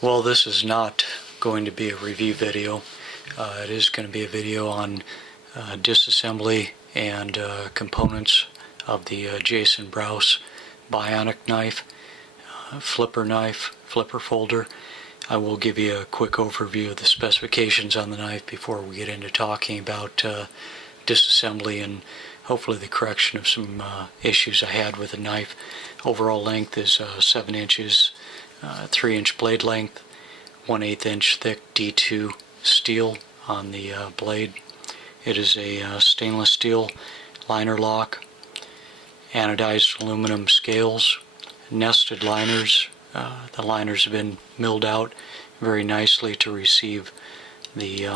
Well, this is not going to be a review video. It is going to be a video on disassembly and components of the Jason Brous Bionic knife, flipper folder. I will give you a quick overview of the specifications on the knife before we get into talking about disassembly and hopefully the correction of some issues I had with the knife. Overall length is 7 inches, 3-inch blade length, 1/8 inch thick D2 steel on the blade. It is a stainless steel liner lock, anodized aluminum scales, nested liners. The liners have been milled out very nicely to receive the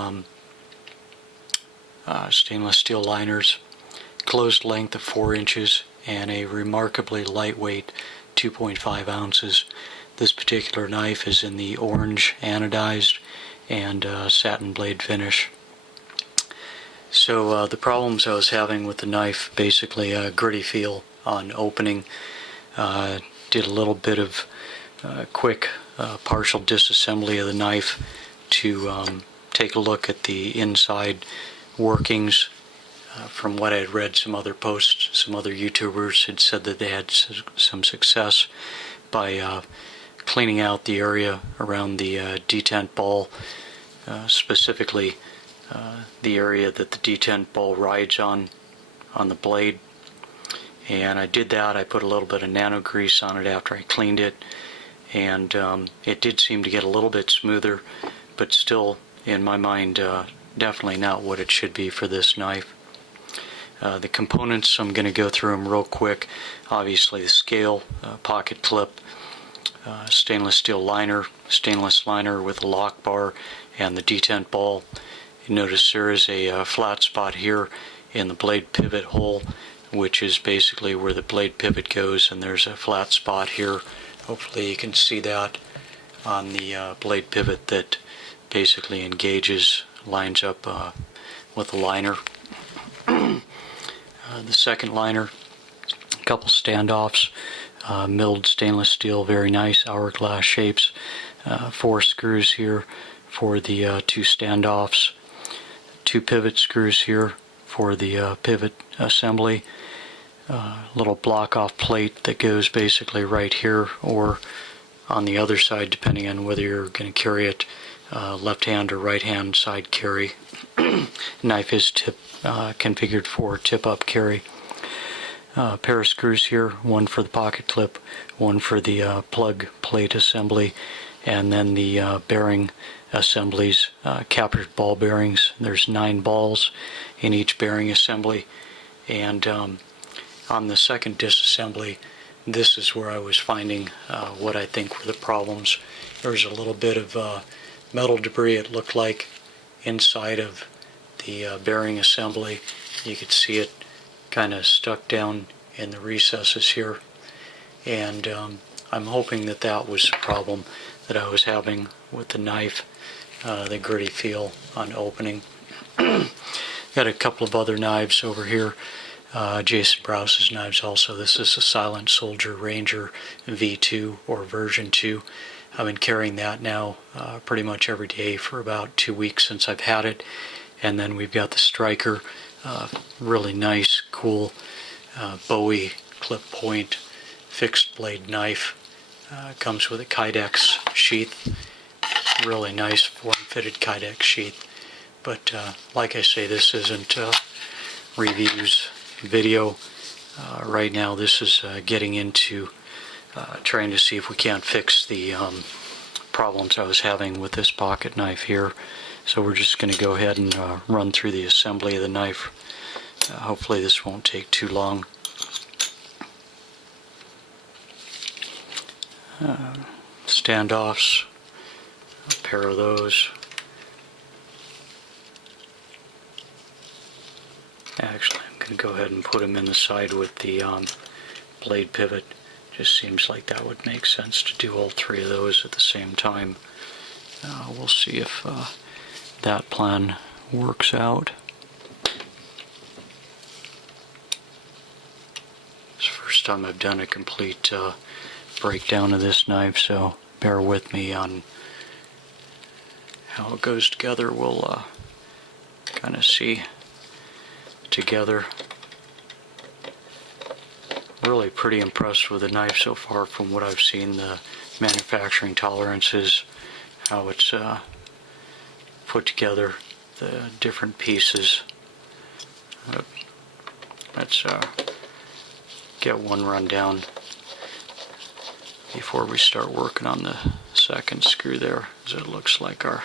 stainless steel liners. Closed length of 4 inches and a remarkably lightweight 2.5 ounces. This particular knife is in the orange anodized and satin blade finish. So the problems I was having with the knife, basically a gritty feel on opening. Did a little bit of quick partial disassembly of the knife to take a look at the inside workings. From what I had read, some other posts, some other YouTubers had said that they had some success by cleaning out the area around the detent ball, specifically the area that the detent ball rides on the blade. And I did that. I put a little bit of nano grease on it after I cleaned it, and it did seem to get a little bit smoother, but still, in my mind, definitely not what it should be for this knife. The components, I'm going to go through them real quick. Obviously the scale, pocket clip, stainless steel liner, stainless liner with a lock bar, and the detent ball. You notice there is a flat spot here in the blade pivot hole, which is basically where the blade pivot goes, and there's a flat spot here. Hopefully you can see that on the blade pivot that basically engages, lines up with the liner. The second liner, a couple standoffs, milled stainless steel, very nice hourglass shapes, 4 screws here for the 2 standoffs, 2 pivot screws here for the pivot assembly, little block off plate that goes basically right here or on the other side, depending on whether you're going to carry it left hand or right hand side carry. Knife is configured for tip up carry. Pair of screws here, one for the pocket clip, one for the plug plate assembly, and then the bearing assemblies, captured ball bearings. There's 9 balls in each bearing assembly, and on the second disassembly, this is where I was finding what I think were the problems. There's a little bit of metal debris, it looked like, inside of the bearing assembly. You could see it kind of stuck down in the recesses here, and I'm hoping that that was the problem that I was having with the knife, the gritty feel on opening. Got a couple of other knives over here, Jason Brous's knives also. This is a Silent Soldier Ranger V2 or version 2. I've been carrying that now pretty much every day for about 2 weeks since I've had it. And then we've got the Striker, really nice, cool Bowie clip point fixed blade knife. Comes with a Kydex sheath, really nice form-fitted Kydex sheath. But like I say, this isn't a reviews video. Right now this is getting into trying to see if we can't fix the problems I was having with this pocket knife here. So we're just going to go ahead and run through the assembly of the knife. Hopefully this won't take too long. Standoffs, a pair of those. Actually, I'm going to go ahead and put them in the side with the blade pivot. Just seems like that would make sense to do all 3 of those at the same time. We'll see if that plan works out. It's the first time I've done a complete breakdown of this knife, so bear with me on how it goes together. We'll kind of see together. Really pretty impressed with the knife so far from what I've seen, the manufacturing tolerances, how it's put together, the different pieces. Let's get one rundown before we start working on the second screw there, as it looks like our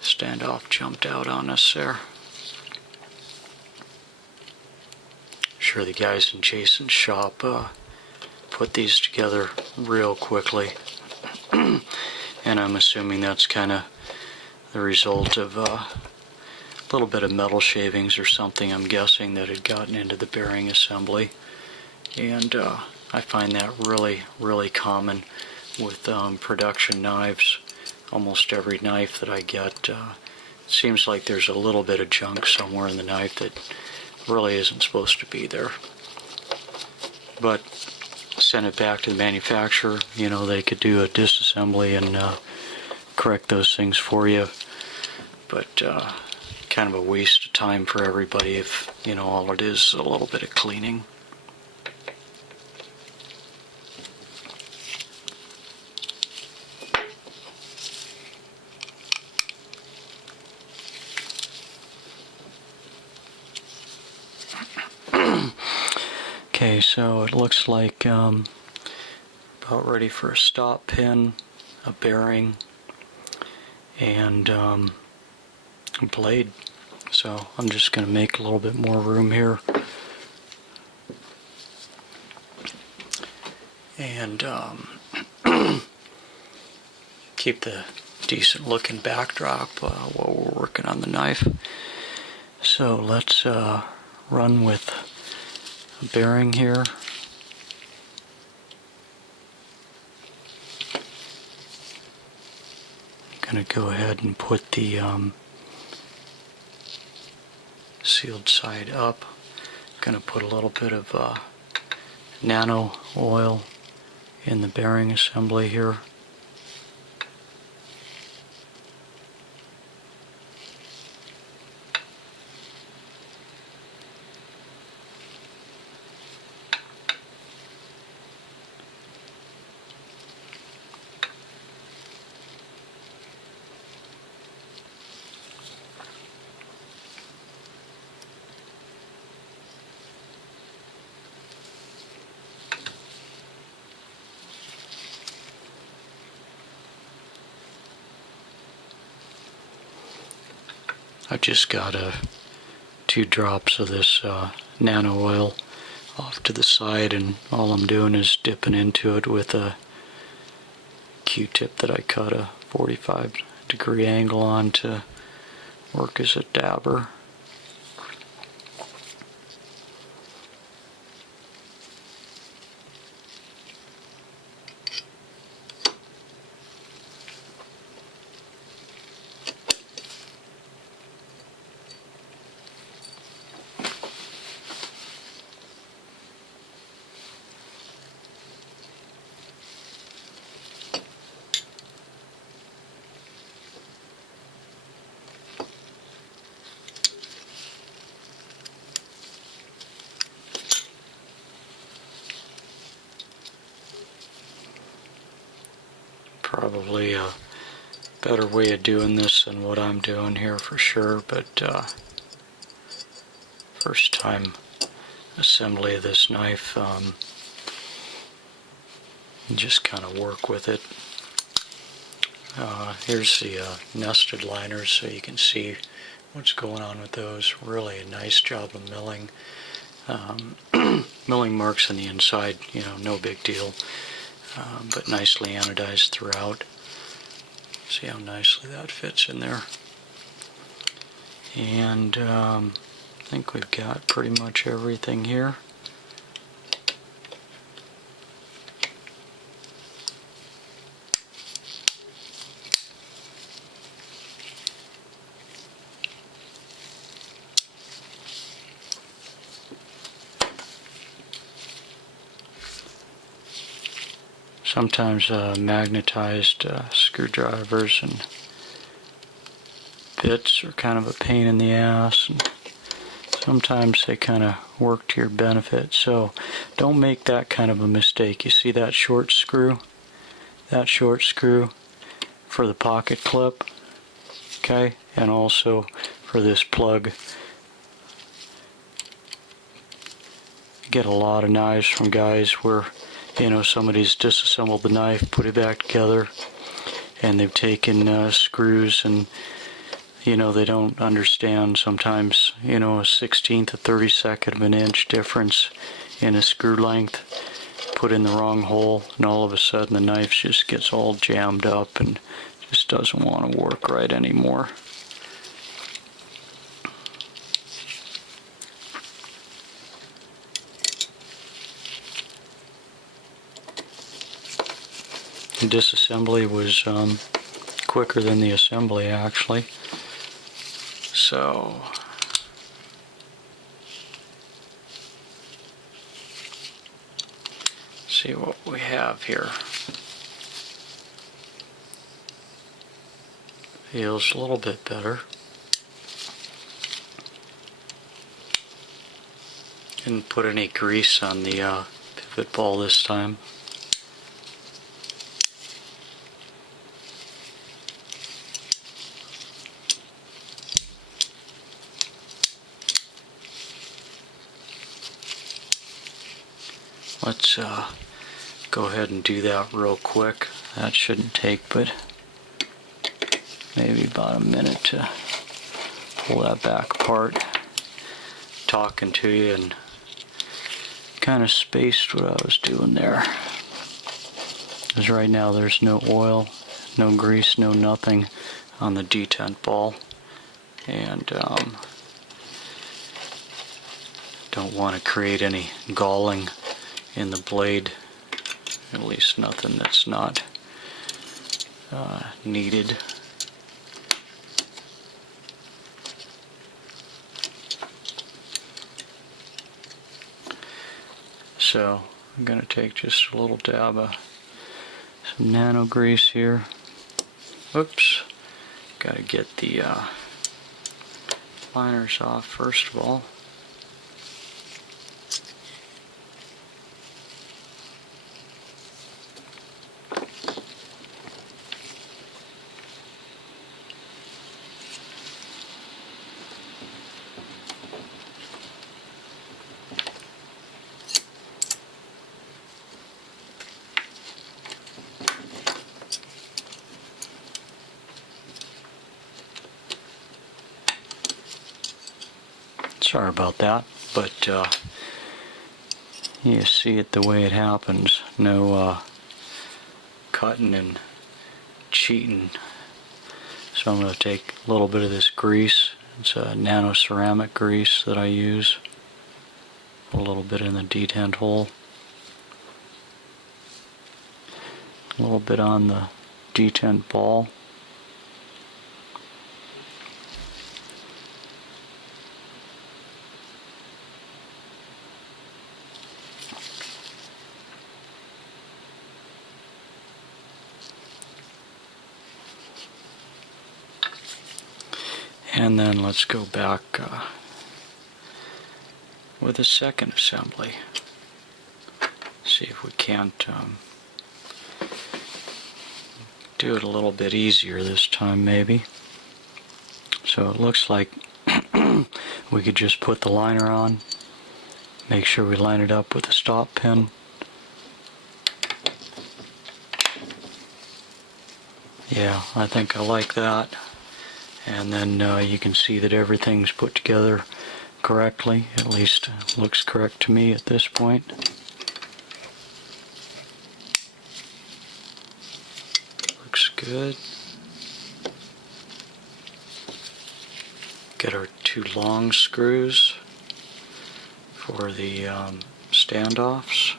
standoff jumped out on us there. Sure, the guys in Jason's shop put these together real quickly, and I'm assuming that's kind of the result of a little bit of metal shavings or something, I'm guessing, that had gotten into the bearing assembly. And I find that really common with production knives. Almost every knife that I get, seems like there's a little bit of junk somewhere in the knife that really isn't supposed to be there. But send it back to the manufacturer. You know, they could do a disassembly and correct those things for you. But kind of a waste of time for everybody if, you know, all it is a little bit of cleaning. Okay, so it looks like about ready for a stop pin, a bearing, and a blade. So I'm just going to make a little bit more room here. And keep the decent looking backdrop while we're working on the knife. So let's run with a bearing here. I'm going to go ahead and put the sealed side up. I'm going to put a little bit of nano oil in the bearing assembly here. I just got 2 drops of this nano oil off to the side, and all I'm doing is dipping into it with a Q-tip that I cut a 45-degree angle on to work as a dabber. Probably a better way of doing this than what I'm doing here for sure, but first time assembly of this knife, just kind of work with it. Here's the nested liners so you can see what's going on with those. Really a nice job of milling. Milling marks on the inside, you know, no big deal. But nicely anodized throughout. See how nicely that fits in there. And I think we've got pretty much everything here. Sometimes magnetized screwdrivers and bits are kind of a pain in the ass, and sometimes they kind of work to your benefit. So don't make that kind of a mistake. You see that short screw? That short screw for the pocket clip, okay, and also for this plug. You get a lot of knives from guys where, you know, somebody's disassembled the knife, put it back together, and they've taken screws, and you know, they don't understand sometimes, you know, a 1/16 of 32nd of an inch difference in a screw length, put in the wrong hole, and all of a sudden the knife just gets all jammed up and just doesn't want to work right anymore. The disassembly was quicker than the assembly, actually. So see what we have here. Feels a little bit better. Didn't put any grease on the pivot ball this time. Let's go ahead and do that real quick. That shouldn't take but maybe about a minute to pull that back apart. Talking to you and kind of spaced what I was doing there. Because right now there's no oil, no grease, no nothing on the detent ball. And don't want to create any galling in the blade, at least nothing that's not needed. So I'm going to take just a little dab of some nano grease here. Oops, got to get the liners off first of all. Sorry about that, but you see it the way it happens. No cutting and cheating. So I'm going to take a little bit of this grease. It's a nano ceramic grease that I use. A little bit in the detent hole. A little bit on the detent ball. And then let's go back with a second assembly. See if we can't do it a little bit easier this time maybe. So it looks like we could just put the liner on, make sure we line it up with the stop pin. Yeah, I think I like that. And then you can see that everything's put together correctly. At least it looks correct to me at this point. Looks good. Get our two long screws for the standoffs.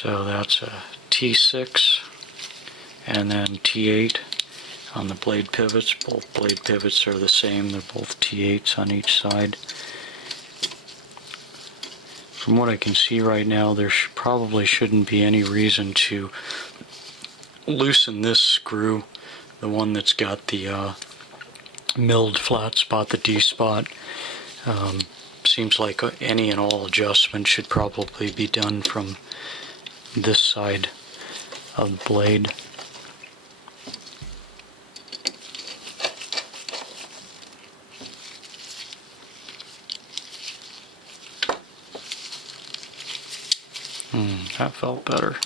So that's a T6 and then T8 on the blade pivots. Both blade pivots are the same. They're both T8s on each side. From what I can see right now, there probably shouldn't be any reason to loosen this screw, the one that's got the milled flat spot, the D spot. Seems like any and all adjustment should probably be done from this side of the blade. That felt better.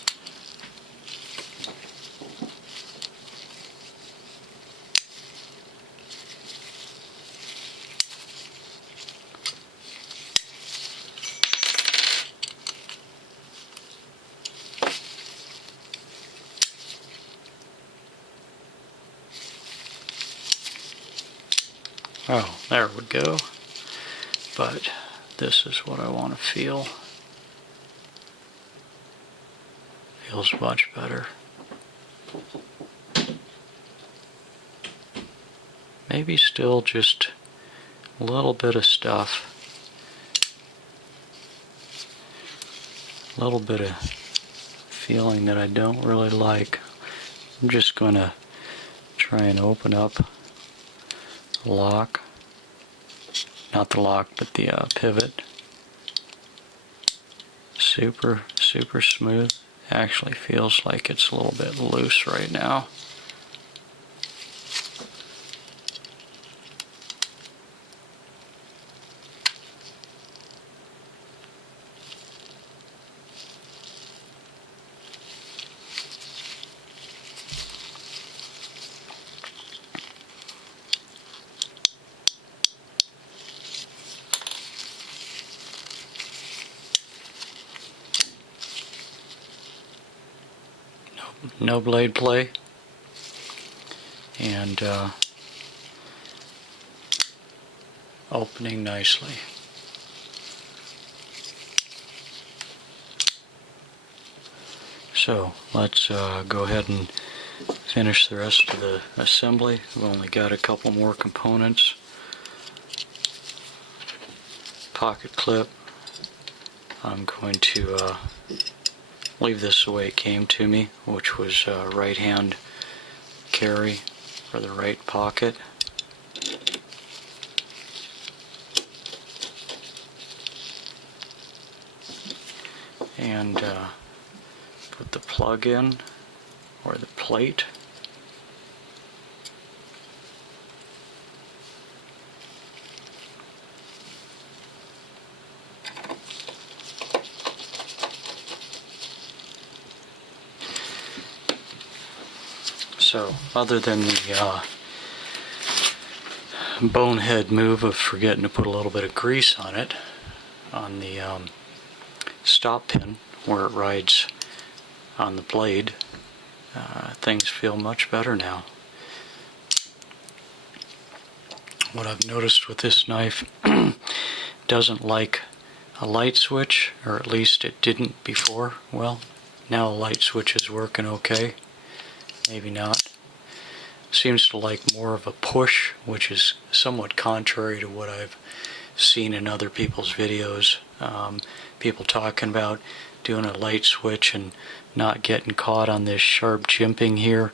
Oh, there we go. But this is what I want to feel. Feels much better. Maybe still just a little bit of stuff. A little bit of feeling that I don't really like. I'm just going to try and open up the lock. Not the lock, but the pivot. Super smooth. Actually feels like it's a little bit loose right now. No blade play, and opening nicely. So let's go ahead and finish the rest of the assembly. We've only got a couple more components. Pocket clip. I'm going to leave this the way it came to me, which was right hand carry for the right pocket. And put the plug in, or the plate. So, other than the bonehead move of forgetting to put a little bit of grease on it, on the stop pin where it rides on the blade, things feel much better now. What I've noticed with this knife, doesn't like a light switch, or at least it didn't before. Well, now a light switch is working okay. Maybe not. Seems to like more of a push, which is somewhat contrary to what I've seen in other people's videos. People talking about doing a light switch and not getting caught on this sharp jimping here,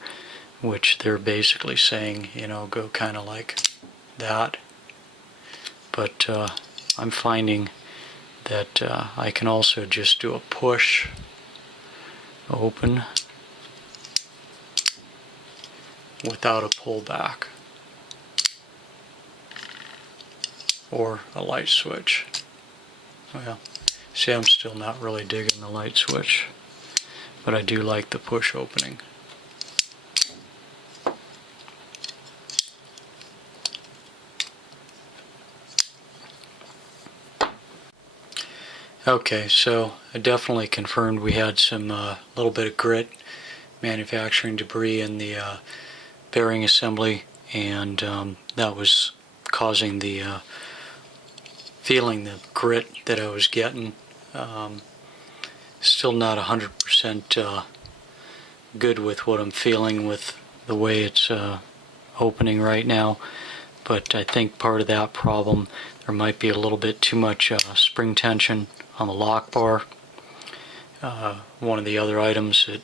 which they're basically saying, you know, go kind of like that. But I'm finding that I can also just do a push, open, without a pullback or a light switch. Well, see, I'm still not really digging the light switch, but I do like the push opening. Okay, so I definitely confirmed we had some little bit of grit, manufacturing debris in the bearing assembly, and that was causing the feeling the grit that I was getting. Still not 100% good with what I'm feeling with the way it's opening right now, but I think part of that problem, there might be a little bit too much spring tension on the lock bar. One of the other items that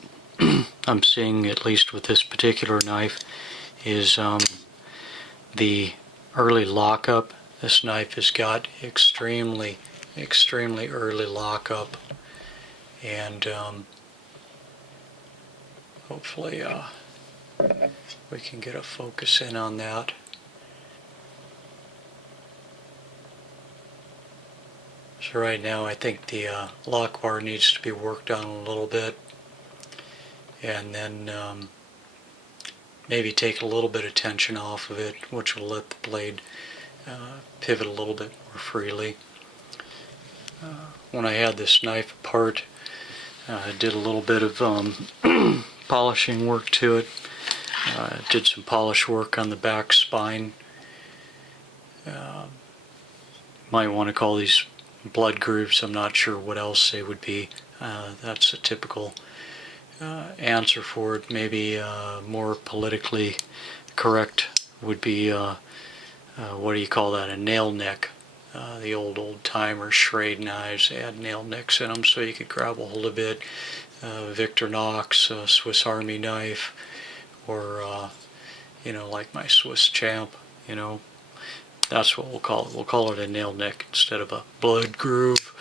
I'm seeing, at least with this particular knife, is the early lockup. This knife has got extremely early lockup, and hopefully we can get a focus in on that. So right now I think the lock bar needs to be worked on a little bit, and then maybe take a little bit of tension off of it, which will let the blade pivot a little bit more freely. When I had this knife apart, I did a little bit of polishing work to it. Did some polish work on the back spine. Might want to call these blood grooves. I'm not sure what else they would be. That's a typical answer for it. Maybe more politically correct would be what do you call that? A nail neck. The old timer Schrade knives, they had nail necks in them so you could grab a hold of it. Victor Knox, Swiss Army knife, or you know, like my Swiss Champ, you know, that's what we'll call it. We'll call it a nail neck instead of a blood groove.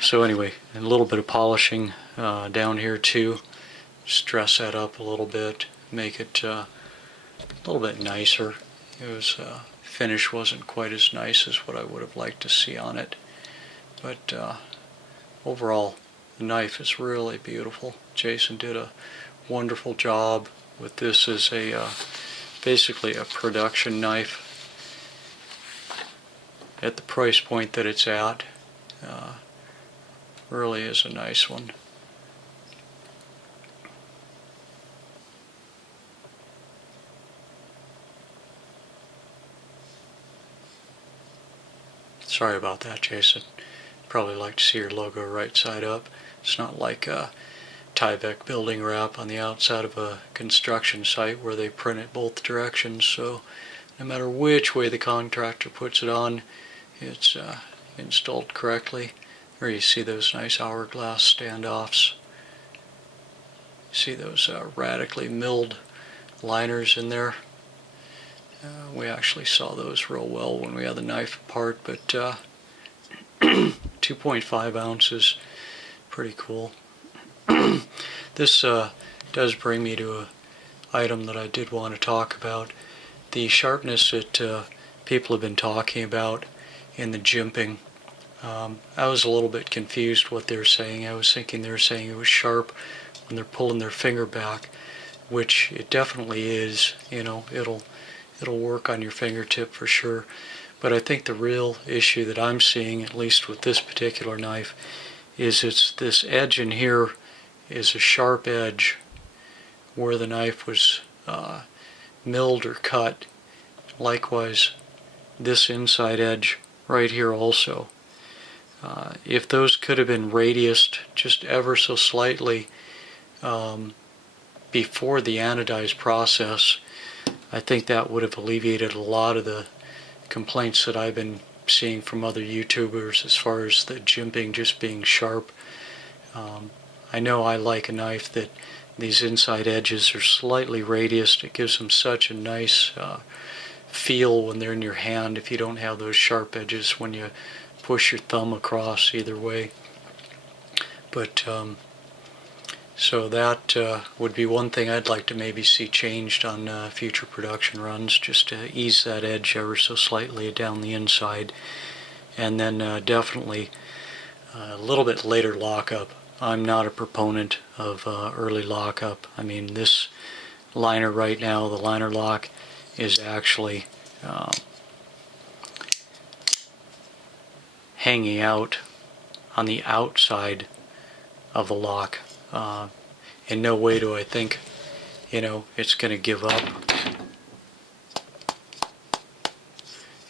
So anyway, a little bit of polishing down here too. Just dress that up a little bit, make it a little bit nicer. It was finish wasn't quite as nice as what I would have liked to see on it, but overall the knife is really beautiful. Jason did a wonderful job with this as a basically a production knife at the price point that it's at. Really is a nice one. Sorry about that, Jason. Probably like to see your logo right side up. It's not like a Tyvek building wrap on the outside of a construction site where they print it both directions, so no matter which way the contractor puts it on, it's installed correctly. There you see those nice hourglass standoffs. See those radically milled liners in there. We actually saw those real well when we had the knife apart, but 2.5 ounces, pretty cool. This does bring me to an item that I did want to talk about. The sharpness that people have been talking about in the jimping. I was a little bit confused what they're saying. I was thinking they're saying it was sharp when they're pulling their finger back, which it definitely is. You know, it'll work on your fingertip for sure. But I think the real issue that I'm seeing, at least with this particular knife, is it's this edge in here is a sharp edge where the knife was milled or cut. Likewise, this inside edge right here also. If those could have been radiused just ever so slightly before the anodized process, I think that would have alleviated a lot of the complaints that I've been seeing from other YouTubers as far as the jimping just being sharp. I know I like a knife that these inside edges are slightly radiused. It gives them such a nice feel when they're in your hand if you don't have those sharp edges when you push your thumb across either way. But so that would be one thing I'd like to maybe see changed on future production runs, just to ease that edge ever so slightly down the inside. And then definitely a little bit later lockup. I'm not a proponent of early lockup. I mean, this liner right now, the liner lock, is actually hanging out on the outside of the lock. In no way do I think, you know, it's going to give up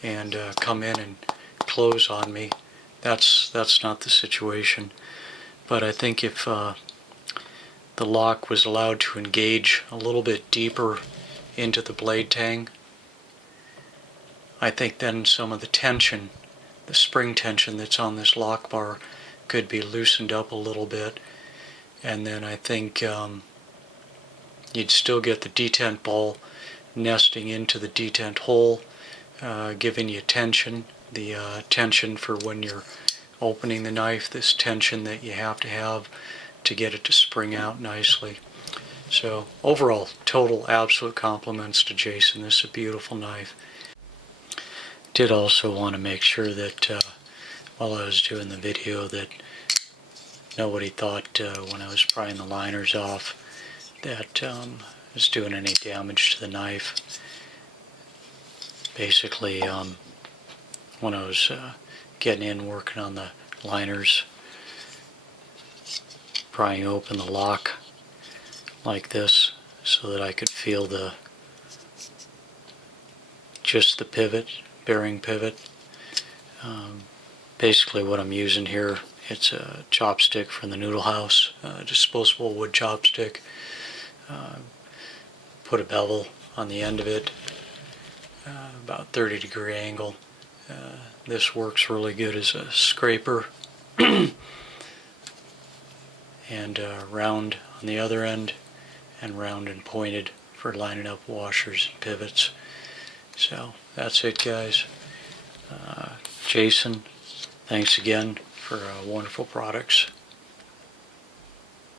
and come in and close on me. That's not the situation. but I think if the lock was allowed to engage a little bit deeper into the blade tang, I think then some of the tension, the spring tension that's on this lock bar, could be loosened up a little bit, and then I think you'd still get the detent ball nesting into the detent hole, giving you tension, the tension for when you're opening the knife, this tension that you have to get it to spring out nicely. So overall, total absolute compliments to Jason. This is a beautiful knife. Did also want to make sure that while I was doing the video that nobody thought when I was prying the liners off that I was doing any damage to the knife. Basically, when I was getting in working on the liners, prying open the lock like this so that I could feel just the pivot, bearing pivot. Basically what I'm using here, it's a chopstick from the Noodle House, a disposable wood chopstick. Put a bevel on the end of it, about 30-degree angle. This works really good as a scraper, and round on the other end, and round and pointed for lining up washers and pivots. So that's it, guys. Jason, thanks again for wonderful products.